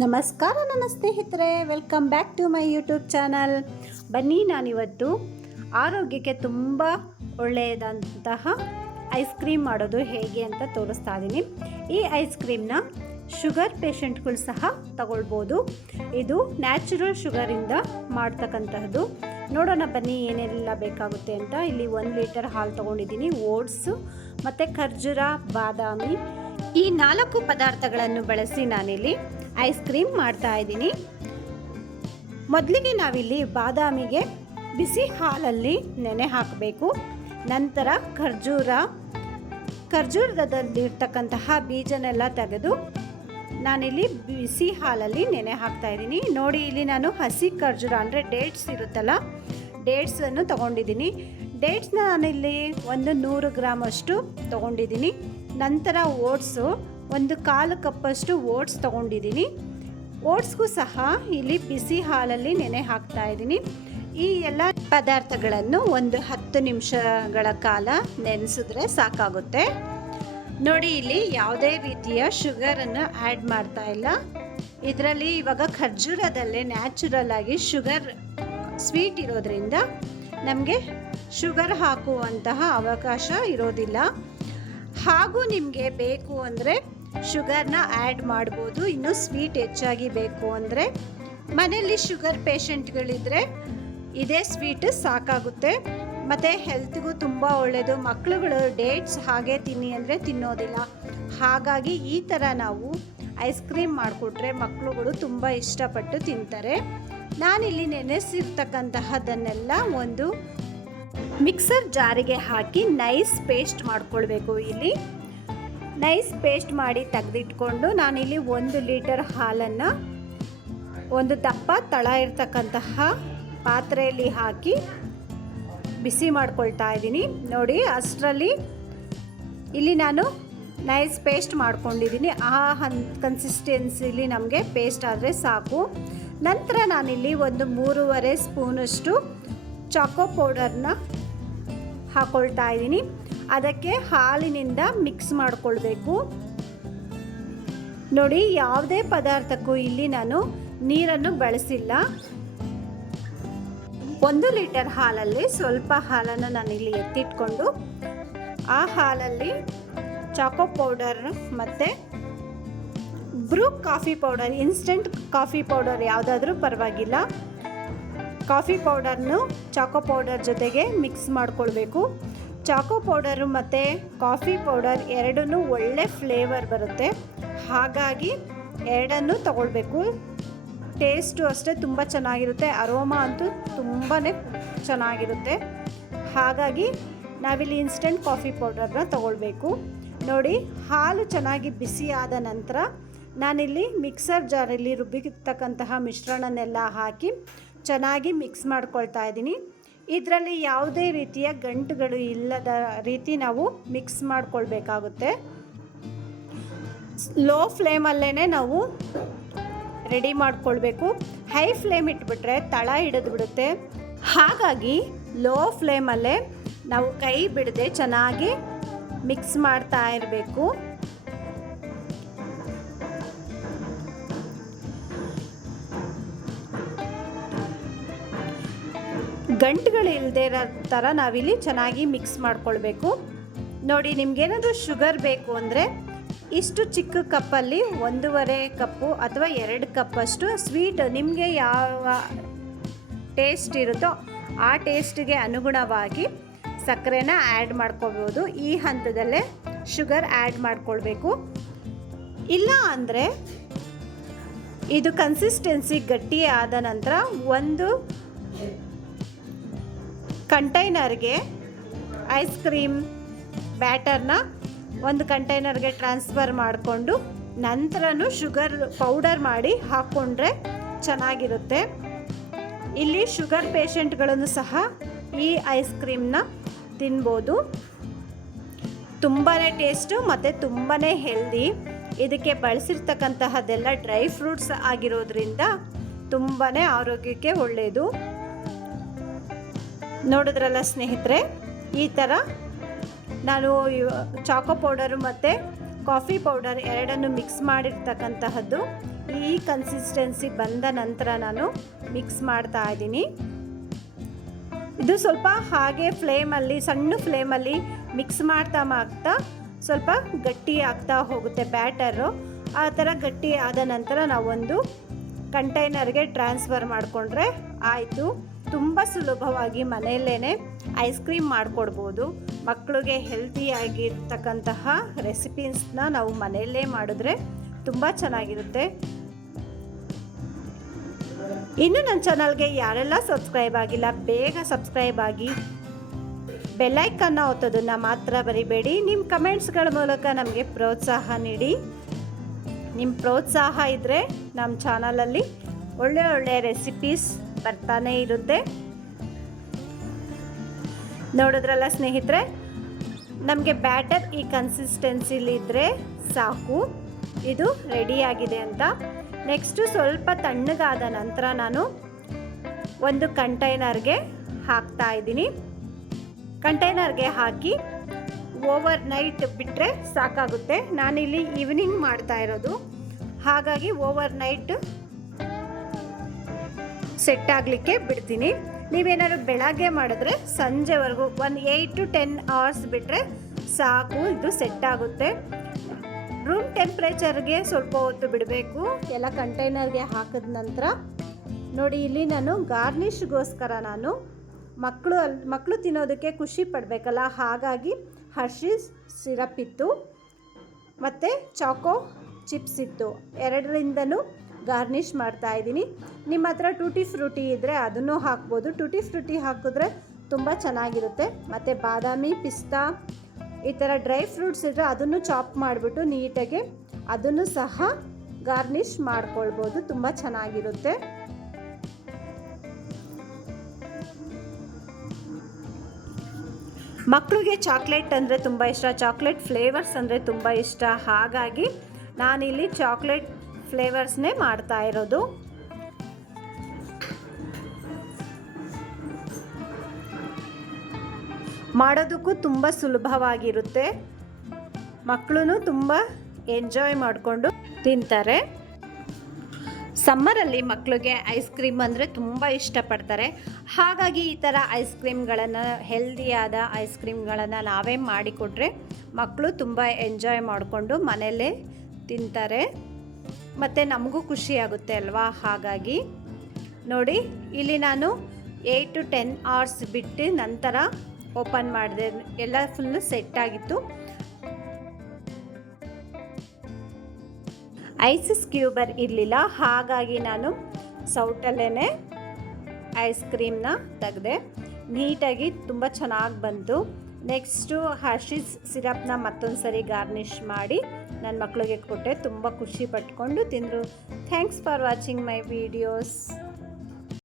ನಮಸ್ಕಾರ ನನ್ನ ಸ್ನೇಹಿತರೆ, welcome back to my YouTube channel. ಬನ್ನಿ, ನಾನಿವತ್ತು ಆರೋಗ್ಯಕ್ಕೆ ತುಂಬ ಒಳ್ಳೆಯದಂತಹ ಐಸ್ ಕ್ರೀಮ್ ಮಾಡೋದು ಹೇಗೆ ಅಂತ ತೋರಿಸ್ತಾ ಇದ್ದೀನಿ. ಈ ಐಸ್ ಕ್ರೀಮ್ನ ಶುಗರ್ ಪೇಷಂಟ್ಗಳು ಸಹ ತಗೊಳ್ಬೋದು. ಇದು ನ್ಯಾಚುರಲ್ ಶುಗರಿಂದ ಮಾಡ್ತಕ್ಕಂತಹದ್ದು. ನೋಡೋಣ ಬನ್ನಿ ಏನೆಲ್ಲ ಬೇಕಾಗುತ್ತೆ ಅಂತ. ಇಲ್ಲಿ 1 ಲೀಟರ್ ಹಾಲು ತೊಗೊಂಡಿದ್ದೀನಿ, ಓಟ್ಸು ಮತ್ತು ಖರ್ಜೂರ, ಬಾದಾಮಿ, ಈ 4 ಪದಾರ್ಥಗಳನ್ನು ಬಳಸಿ ನಾನಿಲ್ಲಿ ಐಸ್ ಕ್ರೀಮ್ ಮಾಡ್ತಾ ಇದ್ದೀನಿ. ಮೊದಲಿಗೆ ನಾವಿಲ್ಲಿ ಬಾದಾಮಿಗೆ ಬಿಸಿ ಹಾಲಲ್ಲಿ ನೆನೆ ಹಾಕಬೇಕು. ನಂತರ ಖರ್ಜೂರದಲ್ಲಿರ್ತಕ್ಕಂತಹ ಬೀಜನೆಲ್ಲ ತೆಗೆದು ನಾನಿಲ್ಲಿ ಬಿಸಿ ಹಾಲಲ್ಲಿ ನೆನೆ ಹಾಕ್ತಾ ಇದ್ದೀನಿ. ನೋಡಿ, ಇಲ್ಲಿ ನಾನು ಹಸಿ ಖರ್ಜೂರ ಅಂದರೆ ಡೇಟ್ಸ್ ಇರುತ್ತಲ್ಲ, ಡೇಟ್ಸನ್ನು ತೊಗೊಂಡಿದ್ದೀನಿ. ಡೇಟ್ಸ್ನ ನಾನಿಲ್ಲಿ 100 ಗ್ರಾಮ್ ಅಷ್ಟು ತೊಗೊಂಡಿದ್ದೀನಿ. ನಂತರ ಓಟ್ಸು 1/4 ಕಪ್ಪಷ್ಟು ಓಟ್ಸ್ ತೊಗೊಂಡಿದ್ದೀನಿ. ಓಟ್ಸ್ಗೂ ಸಹ ಇಲ್ಲಿ ಬಿಸಿ ಹಾಲಲ್ಲಿ ನೆನೆ ಹಾಕ್ತಾ ಇದ್ದೀನಿ. ಈ ಎಲ್ಲ ಪದಾರ್ಥಗಳನ್ನು 10 ನಿಮಿಷಗಳ ಕಾಲ ನೆನೆಸಿದ್ರೆ ಸಾಕಾಗುತ್ತೆ. ನೋಡಿ, ಇಲ್ಲಿ ಯಾವುದೇ ರೀತಿಯ ಶುಗರನ್ನು ಆ್ಯಡ್ ಮಾಡ್ತಾ ಇಲ್ಲ. ಇದರಲ್ಲಿ ಇವಾಗ ಖರ್ಜೂರದಲ್ಲೇ ನ್ಯಾಚುರಲ್ ಆಗಿ ಶುಗರ್ ಸ್ವೀಟ್ ಇರೋದ್ರಿಂದ ನಮಗೆ ಶುಗರ್ ಹಾಕುವಂತಹ ಅವಕಾಶ ಇರೋದಿಲ್ಲ. ಹಾಗೂ ನಿಮಗೆ ಬೇಕು ಅಂದರೆ ಶುಗರ್ನ ಆ್ಯಡ್ ಮಾಡ್ಬೋದು. ಇನ್ನು ಸ್ವೀಟ್ ಹೆಚ್ಚಾಗಿ ಬೇಕು ಅಂದರೆ ಮನೆಯಲ್ಲಿ ಶುಗರ್ ಪೇಷಂಟ್ಗಳಿದ್ದರೆ ಇದೇ ಸ್ವೀಟ್ ಸಾಕಾಗುತ್ತೆ. ಮತ್ತು ಹೆಲ್ತ್ಗೂ ತುಂಬ ಒಳ್ಳೆಯದು. ಮಕ್ಕಳುಗಳು ಡೇಟ್ಸ್ ಹಾಗೆ ತಿನ್ನಿ ಅಂದರೆ ತಿನ್ನೋದಿಲ್ಲ. ಹಾಗಾಗಿ ಈ ಥರ ನಾವು ಐಸ್ ಕ್ರೀಮ್ ಮಾಡಿಕೊಟ್ರೆ ಮಕ್ಕಳುಗಳು ತುಂಬ ಇಷ್ಟಪಟ್ಟು ತಿಂತಾರೆ. ನಾನಿಲ್ಲಿ ನೆನೆಸಿರ್ತಕ್ಕಂತಹದ್ದನ್ನೆಲ್ಲ ಒಂದು ಮಿಕ್ಸರ್ ಜಾರಿಗೆ ಹಾಕಿ ನೈಸ್ ಪೇಸ್ಟ್ ಮಾಡ್ಕೊಳ್ಬೇಕು. ಇಲ್ಲಿ ನೈಸ್ ಪೇಸ್ಟ್ ಮಾಡಿ ತೆಗೆದಿಟ್ಕೊಂಡು ನಾನಿಲ್ಲಿ 1 ಲೀಟರ್ ಹಾಲನ್ನು ಒಂದು ದಪ್ಪ ತಳ ಇರ್ತಕ್ಕಂತಹ ಪಾತ್ರೆಯಲ್ಲಿ ಹಾಕಿ ಬಿಸಿ ಮಾಡ್ಕೊಳ್ತಾ ಇದ್ದೀನಿ. ನೋಡಿ, ಅಷ್ಟರಲ್ಲಿ ಇಲ್ಲಿ ನಾನು ನೈಸ್ ಪೇಸ್ಟ್ ಮಾಡ್ಕೊಂಡಿದ್ದೀನಿ. ಆ ಕನ್ಸಿಸ್ಟೆನ್ಸಿಲಿ ನಮಗೆ ಪೇಸ್ಟ್ ಆದರೆ ಸಾಕು. ನಂತರ ನಾನಿಲ್ಲಿ 3.5 ಸ್ಪೂನಷ್ಟು ಚಾಕೋ ಪೌಡರ್ನ ಹಾಕ್ಕೊಳ್ತಾ ಇದ್ದೀನಿ. ಅದಕ್ಕೆ ಹಾಲಿನಿಂದ ಮಿಕ್ಸ್ ಮಾಡಿಕೊಳ್ಬೇಕು. ನೋಡಿ, ಯಾವುದೇ ಪದಾರ್ಥಕ್ಕೂ ಇಲ್ಲಿ ನಾನು ನೀರನ್ನು ಬಳಸಿಲ್ಲ. 1 ಲೀಟರ್ ಹಾಲಲ್ಲಿ ಸ್ವಲ್ಪ ಹಾಲನ್ನು ನಾನಿಲ್ಲಿ ಎತ್ತಿಟ್ಕೊಂಡು ಆ ಹಾಲಲ್ಲಿ ಚಾಕೋ ಪೌಡರ್ ಮತ್ತು Bru coffee powder, instant coffee powder ಯಾವುದಾದ್ರೂ ಪರವಾಗಿಲ್ಲ, ಕಾಫಿ ಪೌಡರ್ನು ಚಾಕೋ ಪೌಡರ್ ಜೊತೆಗೆ ಮಿಕ್ಸ್ ಮಾಡಿಕೊಳ್ಬೇಕು. ಚಾಕೋ ಪೌಡರು ಮತ್ತು ಕಾಫಿ ಪೌಡರ್ ಎರಡೂ ಒಳ್ಳೆ ಫ್ಲೇವರ್ ಬರುತ್ತೆ. ಹಾಗಾಗಿ ಎರಡನ್ನೂ ತಗೊಳ್ಬೇಕು. ಟೇಸ್ಟು ಅಷ್ಟೇ ತುಂಬ ಚೆನ್ನಾಗಿರುತ್ತೆ. ಅರೋಮಾ ಅಂತೂ ತುಂಬಾ ಚೆನ್ನಾಗಿರುತ್ತೆ. ಹಾಗಾಗಿ ನಾವಿಲ್ಲಿ ಇನ್ಸ್ಟೆಂಟ್ ಕಾಫಿ ಪೌಡರ್ನ ತಗೊಳ್ಬೇಕು. ನೋಡಿ, ಹಾಲು ಚೆನ್ನಾಗಿ ಬಿಸಿ ಆದ ನಂತರ ನಾನಿಲ್ಲಿ ಮಿಕ್ಸರ್ ಜಾರಲ್ಲಿ ರುಬ್ಬಿರ್ತಕ್ಕಂತಹ ಮಿಶ್ರಣನೆಲ್ಲ ಹಾಕಿ ಚೆನ್ನಾಗಿ ಮಿಕ್ಸ್ ಮಾಡ್ಕೊಳ್ತಾ ಇದ್ದೀನಿ. ಇದರಲ್ಲಿ ಯಾವುದೇ ರೀತಿಯ ಗಂಟುಗಳು ಇಲ್ಲದ ರೀತಿ ನಾವು ಮಿಕ್ಸ್ ಮಾಡ್ಕೊಳ್ಬೇಕಾಗುತ್ತೆ. ಲೋ ಫ್ಲೇಮಲ್ಲೇ ನಾವು ರೆಡಿ ಮಾಡ್ಕೊಳ್ಬೇಕು. ಹೈ ಫ್ಲೇಮ್ ಇಟ್ಬಿಟ್ರೆ ತಳ ಹಿಡಿದು ಬಿಡುತ್ತೆ. ಹಾಗಾಗಿ ಲೋ ಫ್ಲೇಮಲ್ಲೇ ನಾವು ಕೈ ಬಿಡದೆ ಚೆನ್ನಾಗಿ ಮಿಕ್ಸ್ ಮಾಡ್ತಾ ಇರಬೇಕು. ಗಂಟುಗಳು ಇಲ್ಲದೆ ಇರೋ ಥರ ನಾವಿಲ್ಲಿ ಚೆನ್ನಾಗಿ ಮಿಕ್ಸ್ ಮಾಡ್ಕೊಳ್ಬೇಕು. ನೋಡಿ, ನಿಮಗೇನಾದರೂ ಶುಗರ್ ಬೇಕು ಅಂದರೆ ಇಷ್ಟು ಚಿಕ್ಕ ಕಪ್ಪಲ್ಲಿ 1.5 ಕಪ್ಪು ಅಥವಾ 2 ಕಪ್ಪಷ್ಟು ಸ್ವೀಟ್ ನಿಮಗೆ ಯಾವ ಟೇಸ್ಟ್ ಇರುತ್ತೋ ಆ ಟೇಸ್ಟಿಗೆ ಅನುಗುಣವಾಗಿ ಸಕ್ಕರೆನ ಆ್ಯಡ್ ಮಾಡ್ಕೋಬೋದು. ಈ ಹಂತದಲ್ಲೇ ಶುಗರ್ ಆ್ಯಡ್ ಮಾಡ್ಕೊಳ್ಬೇಕು. ಇಲ್ಲ ಅಂದರೆ ಇದು ಕನ್ಸಿಸ್ಟೆನ್ಸಿ ಗಟ್ಟಿ ಆದ ನಂತರ ಒಂದು ಕಂಟೈನರ್ಗೆ ಐಸ್ ಕ್ರೀಮ್ ಬ್ಯಾಟರ್ನ ಒಂದು ಕಂಟೈನರ್ಗೆ ಟ್ರಾನ್ಸ್ಫರ್ ಮಾಡಿಕೊಂಡು ನಂತರನೂ ಶುಗರ್ ಪೌಡರ್ ಮಾಡಿ ಹಾಕ್ಕೊಂಡ್ರೆ ಚೆನ್ನಾಗಿರುತ್ತೆ. ಇಲ್ಲಿ ಶುಗರ್ ಪೇಷಂಟ್ಗಳನ್ನು ಸಹ ಈ ಐಸ್ ಕ್ರೀಮ್ನ ತಿನ್ಬೋದು. ತುಂಬಾ ಟೇಸ್ಟು ಮತ್ತು ತುಂಬಾ ಹೆಲ್ದಿ. ಇದಕ್ಕೆ ಬಳಸಿರ್ತಕ್ಕಂತಹದ್ದೆಲ್ಲ ಡ್ರೈ ಫ್ರೂಟ್ಸ್ ಆಗಿರೋದ್ರಿಂದ ತುಂಬಾ ಆರೋಗ್ಯಕ್ಕೆ ಒಳ್ಳೆಯದು. ನೋಡಿದ್ರಲ್ಲ ಸ್ನೇಹಿತರೆ, ಈ ಥರ ನಾನು ಚಾಕೋ ಪೌಡರು ಮತ್ತು ಕಾಫಿ ಪೌಡರ್ ಎರಡನ್ನು ಮಿಕ್ಸ್ ಮಾಡಿರ್ತಕ್ಕಂತಹದ್ದು ಈ ಕನ್ಸಿಸ್ಟೆನ್ಸಿ ಬಂದ ನಂತರ ನಾನು ಮಿಕ್ಸ್ ಮಾಡ್ತಾ ಇದ್ದೀನಿ. ಇದು ಸ್ವಲ್ಪ ಹಾಗೆ ಫ್ಲೇಮಲ್ಲಿ, ಸಣ್ಣ ಫ್ಲೇಮಲ್ಲಿ ಮಿಕ್ಸ್ ಮಾಡ್ತಾ ಸ್ವಲ್ಪ ಗಟ್ಟಿ ಆಗ್ತಾ ಹೋಗುತ್ತೆ ಬ್ಯಾಟರು. ಆ ಥರ ಗಟ್ಟಿ ಆದ ನಂತರ ನಾವೊಂದು ಕಂಟೈನರ್ಗೆ ಟ್ರಾನ್ಸ್ಫರ್ ಮಾಡಿಕೊಂಡ್ರೆ ಆಯಿತು. ತುಂಬ ಸುಲಭವಾಗಿ ಮನೆಯಲ್ಲೇ ಐಸ್ ಕ್ರೀಮ್ ಮಾಡಿಕೊಡ್ಬೋದು. ಮಕ್ಕಳಿಗೆ ಹೆಲ್ತಿಯಾಗಿರ್ತಕ್ಕಂತಹ ರೆಸಿಪೀಸ್ನ ನಾವು ಮನೆಯಲ್ಲೇ ಮಾಡಿದ್ರೆ ತುಂಬ ಚೆನ್ನಾಗಿರುತ್ತೆ. ಇನ್ನು ನನ್ನ ಚಾನಲ್ಗೆ ಯಾರೆಲ್ಲ ಸಬ್ಸ್ಕ್ರೈಬ್ ಆಗಿಲ್ಲ ಬೇಗ ಸಬ್ಸ್ಕ್ರೈಬ್ ಆಗಿ, ಬೆಲ್ಲೈಕನ್ನ ಒತ್ತೋದನ್ನು ಮಾತ್ರ ಬರಿಬೇಡಿ. ನಿಮ್ಮ ಕಮೆಂಟ್ಸ್ಗಳ ಮೂಲಕ ನಮಗೆ ಪ್ರೋತ್ಸಾಹ ನೀಡಿ. ನಿಮ್ಮ ಪ್ರೋತ್ಸಾಹ ಇದ್ದರೆ ನಮ್ಮ ಚಾನಲಲ್ಲಿ ಒಳ್ಳೆ ರೆಸಿಪೀಸ್ ಬರ್ತಾನೇ ಇರುತ್ತೆ. ನೋಡಿದ್ರಲ್ಲ ಸ್ನೇಹಿತರೆ, ನಮಗೆ ಬ್ಯಾಟರ್ ಈ ಕನ್ಸಿಸ್ಟೆನ್ಸಿಲಿದ್ದರೆ ಸಾಕು, ಇದು ರೆಡಿಯಾಗಿದೆ ಅಂತ. ನೆಕ್ಸ್ಟು ಸ್ವಲ್ಪ ತಣ್ಣಗಾದ ನಂತರ ನಾನು ಒಂದು ಕಂಟೈನರ್ಗೆ ಹಾಕ್ತಾ ಇದ್ದೀನಿ. ಕಂಟೈನರ್ಗೆ ಹಾಕಿ ಓವರ್ ನೈಟ್ ಬಿಟ್ಟರೆ ಸಾಕಾಗುತ್ತೆ. ನಾನಿಲ್ಲಿ ಈವ್ನಿಂಗ್ ಮಾಡ್ತಾ ಇರೋದು, ಹಾಗಾಗಿ ಓವರ್ ನೈಟ್ ಸೆಟ್ ಆಗಲಿಕ್ಕೆ ಬಿಡ್ತೀನಿ. ನೀವೇನಾದ್ರು ಬೆಳಗ್ಗೆ ಮಾಡಿದ್ರೆ ಸಂಜೆವರೆಗೂ 8 to 10 hours ಬಿಟ್ಟರೆ ಸಾಕು, ಇದು ಸೆಟ್ ಆಗುತ್ತೆ. ರೂಮ್ ಟೆಂಪ್ರೇಚರ್ಗೆ ಸ್ವಲ್ಪ ಹೊತ್ತು ಬಿಡಬೇಕು. ಎಲ್ಲ ಕಂಟೈನರ್ಗೆ ಹಾಕಿದ ನಂತರ ನೋಡಿ, ಇಲ್ಲಿ ನಾನು ಗಾರ್ನಿಷ್ಗೋಸ್ಕರ ನಾನು ಮಕ್ಕಳು ತಿನ್ನೋದಕ್ಕೆ ಖುಷಿ ಪಡಬೇಕಲ್ಲ, ಹಾಗಾಗಿ ಹರ್ಷೀಸ್ ಸಿರಪ್ ಇತ್ತು ಮತ್ತು ಚಾಕೋ ಚಿಪ್ಸ್ ಇತ್ತು, ಎರಡರಿಂದನೂ ಗಾರ್ನಿಷ್ ಮಾಡ್ತಾ ಇದ್ದೀನಿ. ನಿಮ್ಮ ಹತ್ರ ಟೂಟಿ ಫ್ರೂಟಿ ಇದ್ದರೆ ಅದನ್ನು ಹಾಕ್ಬೋದು. ಟೂಟಿ ಫ್ರೂಟಿ ಹಾಕಿದ್ರೆ ತುಂಬ ಚೆನ್ನಾಗಿರುತ್ತೆ. ಮತ್ತು ಬಾದಾಮಿ, ಪಿಸ್ತಾ ಈ ಥರ ಡ್ರೈ ಫ್ರೂಟ್ಸ್ ಇದ್ದರೆ ಅದನ್ನು ಚಾಪ್ ಮಾಡಿಬಿಟ್ಟು ನೀಟಾಗಿ ಅದನ್ನು ಸಹ ಗಾರ್ನಿಷ್ ಮಾಡ್ಕೊಳ್ಬೋದು, ತುಂಬ ಚೆನ್ನಾಗಿರುತ್ತೆ. ಮಕ್ಕಳಿಗೆ ಚಾಕ್ಲೇಟ್ ಅಂದರೆ ತುಂಬ ಇಷ್ಟ, ಚಾಕ್ಲೇಟ್ ಫ್ಲೇವರ್ಸ್ ಅಂದರೆ ತುಂಬ ಇಷ್ಟ. ಹಾಗಾಗಿ ನಾನಿಲ್ಲಿ ಚಾಕ್ಲೇಟ್ ಫ್ಲೇವರ್ಸ್ನೇ ಮಾಡ್ತಾ ಇರೋದು. ಮಾಡೋದಕ್ಕೂ ತುಂಬ ಸುಲಭವಾಗಿರುತ್ತೆ. ಮಕ್ಕಳು ತುಂಬ ಎಂಜಾಯ್ ಮಾಡಿಕೊಂಡು ತಿಂತಾರೆ. ಸಮ್ಮರಲ್ಲಿ ಮಕ್ಕಳಿಗೆ ಐಸ್ ಕ್ರೀಮ್ ಅಂದರೆ ತುಂಬ ಇಷ್ಟಪಡ್ತಾರೆ. ಹಾಗಾಗಿ ಈ ಥರ ಐಸ್ ಕ್ರೀಮ್ಗಳನ್ನು, ಹೆಲ್ದಿಯಾದ ಐಸ್ ಕ್ರೀಮ್ಗಳನ್ನು ನಾವೇ ಮಾಡಿಕೊಟ್ರೆ ಮಕ್ಕಳು ತುಂಬ ಎಂಜಾಯ್ ಮಾಡಿಕೊಂಡು ಮನೆಯಲ್ಲೇ ತಿಂತಾರೆ ಮತ್ತು ನಮಗೂ ಖುಷಿಯಾಗುತ್ತೆ ಅಲ್ವಾ. ಹಾಗಾಗಿ ನೋಡಿ, ಇಲ್ಲಿ ನಾನು 8 to 10 hours ಬಿಟ್ಟು ನಂತರ ಓಪನ್ ಮಾಡಿದೆ. ಎಲ್ಲ ಫುಲ್ಲು ಸೆಟ್ ಆಗಿತ್ತು. ಐಸ್ ಕ್ಯೂಬರ್ ಇರಲಿಲ್ಲ, ಹಾಗಾಗಿ ನಾನು ಸೌಟಲ್ಲೇ ಐಸ್ ಕ್ರೀಮ್ನ ತೆಗೆದೆ. ನೀಟಾಗಿ ತುಂಬ ಚೆನ್ನಾಗಿ ಬಂತು. ನೆಕ್ಸ್ಟು ಹರ್ಷೀಸ್ ಸಿರಪ್ನ ಮತ್ತೊಂದು ಸರಿ ಗಾರ್ನಿಷ್ ಮಾಡಿ ನನ್ನ ಮಕ್ಕಳಿಗೆ ಕೊಟ್ಟೆ. ತುಂಬ ಖುಷಿ ಪಟ್ಕೊಂಡು ತಿಂದರು. Thanks for watching my videos.